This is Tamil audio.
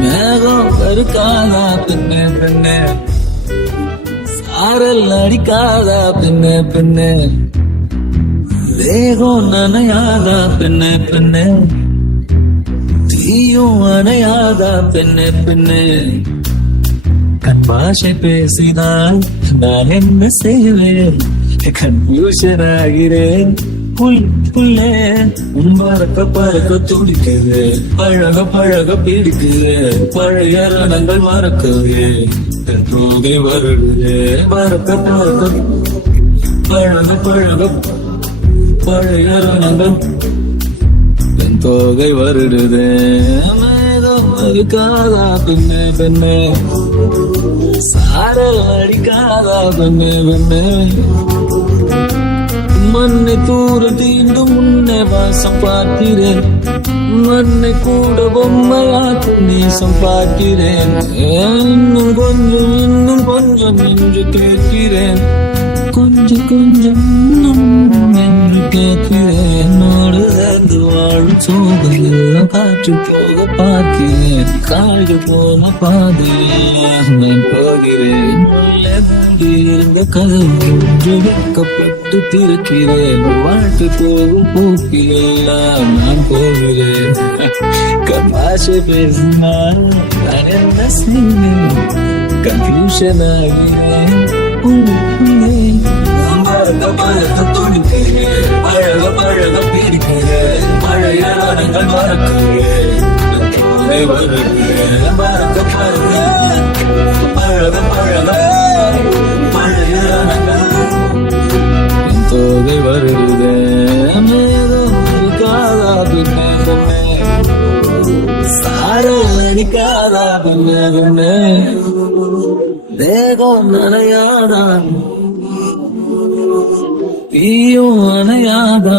மேகம் கருக்காதா பெண்ணே பெண்ணே, சாரல் அடிக்காதா பெண்ணே பெண்ணே, தேகம் நனையாதா பெண்ணே பெண்ணே, தீயும் அணையாதா பெண்ணே பெண்ணே. கண் பாஷை பேசினால் நான் என்ன செய்வேன், கன்ஃபியூஷன் ஆகிறேன். புள்ளே பறக்க பறக்க துடிக்குது, பழக பழக பிடிக்குது, பழைய ரணங்கள் மறக்குது, தோகை வருடுது. பறக்க பறக்க பழக பழக பழைய ரணங்கள் தோகை வருடுது. மேகம் அடிக்காதா பெண்ணே பெண்ணே, சாரல் அடிக்காதா பெண்ணே பெண்ணே, மண்ணை தூர தீண்டும் முன்னே வாசம் பார்க்கிறேன், மண்ணை கூட பொம்மையாக்கு நேசம் பார்க்கிறேன். இன்னும் கொஞ்சம் என்று கேட்கிறேன், கொஞ்சம் கொஞ்சம் என்று கேட்கிறேன். நோடு சேர்ந்து வாழும் சோகையில் காற்று போக பார்க்கிறேன், காய்கள் போன பாதையில் போகிறேன். இருந்த கதவு வைக்கப்பட்டு திறக்கிறேன், வாழ்க்கை போகும் போக்கிலெல்லாம் நான் போகிறேன். கமாஷை பேசினால் நான் என்ன செய்வேன், கன்ஃபியூஷன் ஆகிறேன். பழக பழக துடிக்கிறேன், பழக பழக பிடிக்கிறேன், பழைய நாடங்கள் மறக்கிறேன். பழக பழக பழக பழக பழைய நாடங்கள் தோகை வருடுதே. மேகம் அடிக்காதா பெண்ணே பெண்ணே, சாரல் அடிக்காதா பெண்ணே பெண்ணே, தேகம் நனையாதா தீயும் அணையாதா